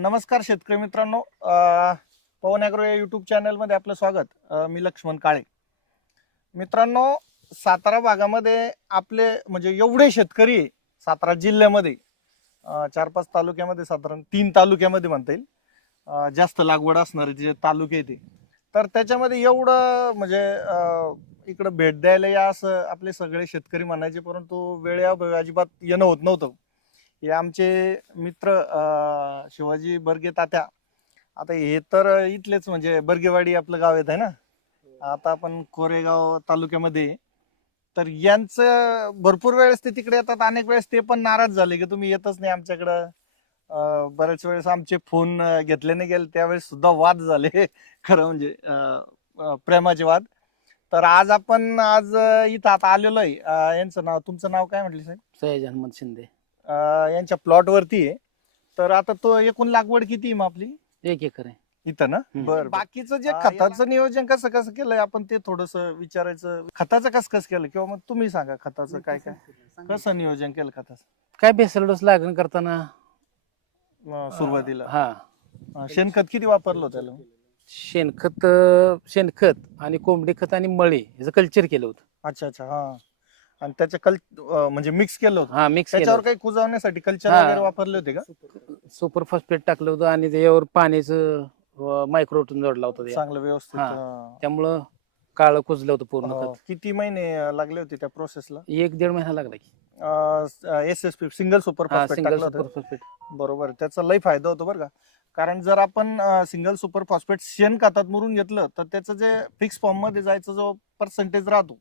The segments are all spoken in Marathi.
नमस्कार शेतकरी मित्रांनो. पवन ॲग्रो या यूट्यूब चॅनलमध्ये आपलं स्वागत. मी लक्ष्मण काळे. मित्रांनो सातारा भागामध्ये आपले म्हणजे एवढे शेतकरी आहे, सातारा जिल्ह्यामध्ये चार पाच तालुक्यामध्ये साधारण तीन तालुक्यामध्ये म्हणता येईल. जास्त लागवड असणारे जे तालुके आहे ते. तर त्याच्यामध्ये एवढं म्हणजे इकडं भेट द्यायला या असं आपले सगळे शेतकरी म्हणायचे परंतु वेळेअभावी अजिबात येणं होत नव्हतं. हे आमचे मित्र अं, शिवाजी बर्गे तात्या. आता हे तर इथलेच म्हणजे बर्गेवाडी आपलं गाव येत आहे ना? आता आपण कोरेगाव तालुक्यामध्ये. आहे. तर यांचं भरपूर वेळेस ते तिकडे येतात अनेक वेळेस ते पण नाराज झाले की तुम्ही येतच नाही आमच्याकडं. अं, बऱ्याच वेळेस आमचे फोन अं, घेतले नाही गेले त्यावेळेस सुद्धा वाद झाले. खरं म्हणजे अं, अं, प्रेमाचे वाद. तर आज आपण आज अं, इथं आता आलेलो आहे. अं, यांचं नाव तुमचं नाव काय म्हटलं साहेब? सयाज अहमद शिंदे. अं, यांच्या प्लॉट वरती आहे. तर आता तो एकूण लागवड किती आहे मग आपली? एक एकर आहे. इथं ना? हम्म. बर बाकीचं जे अं, खताचं नियोजन कसं कसं केलंय? आपण ते थोडस विचारायचं. खताचं कसं कसं केलं किंवा मग तुम्ही सांगा खताचं काय काय. कसं नियोजन केलं खताचं? काय बेसल डोस लागण करताना? अं, सुरुवातीला. हा. अं, शेणखत किती वापरलं त्याला? शेणखत अं, शेणखत आणि कोंबडी खत आणि मळी याचं कल्चर केलं होतं. अच्छा अच्छा. हा. आणि त्याच्या कल अं, म्हणजे मिक्स केलं होतं. हा मिक्स त्याच्यावर काही कुजवण्यासाठी कल्चर हा. वगैरे वापरले होते का? सुपर फॉस्फेट टाकलं होतं आणि त्याच्यावर पाण्याचं मायक्रोटून जोडला होता चांगलं व्यवस्थित हा. अं, त्यामुळं काळं कुजलं होतं पूर्ण अं, खत. किती महिने अं, लागले होते त्या प्रोसेसला एक दीड महिना लागला की. S S P single super हा फॉस्फेट सिंगल टाकलं सुपर होतं फॉस्फेट बरोबर त्याचा लय फायदा होतो बरं का. कारण जर आपण सिंगल सुपर फॉस्फेट शेण खतात मुरून घेतलं तर त्याचं जे फिक्स फॉर्ममध्ये जायचा जो पर्सेंटेज राहतो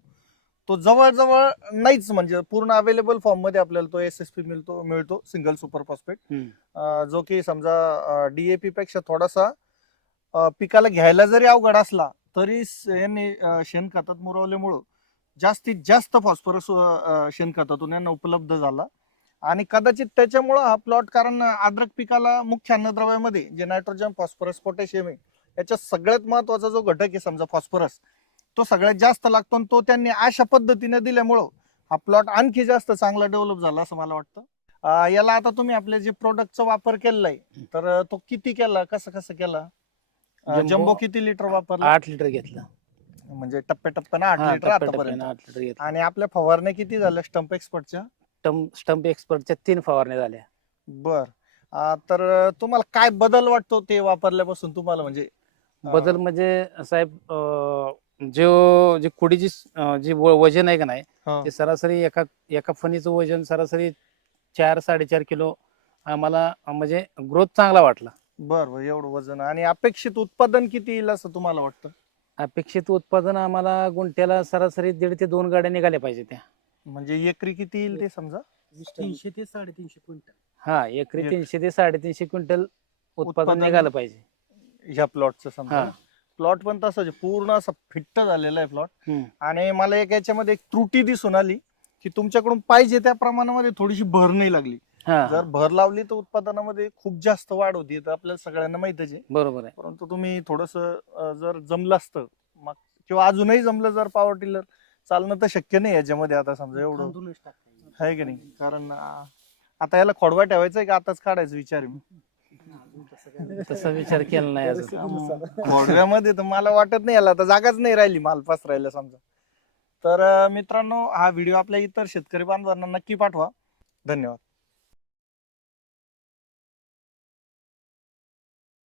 तो जवळजवळ नाहीच म्हणजे पूर्ण अवेलेबल फॉर्ममध्ये आपल्याला तो एस एस पी मिळतो मिळतो सिंगल सुपर फॉस्फेट जो की समजा डीएपी पेक्षा थोडासा पिकाला घ्यायला जरी अवघड असला तरी यांनी शेणखतात मुरवल्यामुळं जास्तीत जास्त फॉस्फरस शेणखतातून यांना उपलब्ध झाला. आणि कदाचित त्याच्यामुळं हा प्लॉट कारण अद्रक पिकाला मुख्य अन्नद्रव्यामध्ये जे नायट्रोजन फॉस्फरस पोटॅशियम आहे याच्यात सगळ्यात महत्त्वाचा जो घटक आहे समजा फॉस्फरस तो सगळ्यात जास्त लागतो आणि तो त्यांनी अशा पद्धतीने दिल्यामुळं हा प्लॉट आणखी जास्त चांगला डेव्हलप झाला असं मला वाटतं. अं, याला आता तुम्ही आपले जे प्रोडक्टचा वापर केलेला आहे तर तो किती केला? कसं कसं केला? जम्बो- किती लिटर वापरला? आठ लिटर घेतलं. म्हणजे टप्प्याटप्प्यानं आठ हा लिटर टप्प्याटप्प्यानं आतापर्यंत. आठ लिटर घेतलं. आणि आपल्या फवारण्या किती झाल्या स्टंप एक्सपर्टच्या स्टंप स्टंप एक्सपर्टच्या तीन फवारण्या झाल्या. बर. अं, तर तुम्हाला काय बदल वाटतो ते वापरल्यापासून तुम्हाला म्हणजे? बदल म्हणजे साहेब अं, जो जे कुडीची जी वजन आहे का नाही. ते सरासरी एका एका फणीचं वजन सरासरी चार साडेचार किलो आम्हाला म्हणजे ग्रोथ चांगला वाटला. बर बर एवढं वजन. आणि अपेक्षित उत्पादन किती येईल असं तुम्हाला वाटतं? अपेक्षित उत्पादन आम्हाला गुंठ्याला सरासरी दीड ते दोन गाड्या निघाल्या पाहिजे त्या. म्हणजे एकरी किती येईल ते समजा? तीनशे ते साडेतीनशे क्विंटल. हा एकरी एक- तीनशे ते साडेतीनशे क्विंटल उत्पादन निघालं पाहिजे. ह्या प्लॉटचं समजा. हा. प्लॉट पण तसंच आहे, पूर्ण असं फिट्ट झालेला आहे प्लॉट. हम्म. आणि मला एक याच्यामध्ये एक त्रुटी दिसून आली की तुमच्याकडून पाहिजे त्या प्रमाणामध्ये थोडीशी भर नाही लागली. हा. जर भर लावली तर उत्पादनामध्ये खूप जास्त वाढ होती तर आपल्याला सगळ्यांना माहितच आहे. बरोबर आहे. परंतु तुम्ही थोडस जर जमलं असतं मग किंवा अजूनही जमलं जर पॉवर टिलर चालणं तर शक्य नाही याच्यामध्ये आता समजा एवढं. आहे की नाही? कारण आता याला खोडवा ठेवायचा आहे का आताच काढायचं विचार आहे मी. तसं विचार केला नाही अजून. खोडव्यामध्ये तर मला वाटत नाही याला आता जागाच नाही राहिली माल पसरायला समजा. तर अं, मित्रांनो हा व्हिडिओ आपल्या इतर शेतकरी बांधवांना नक्की पाठवा. धन्यवाद.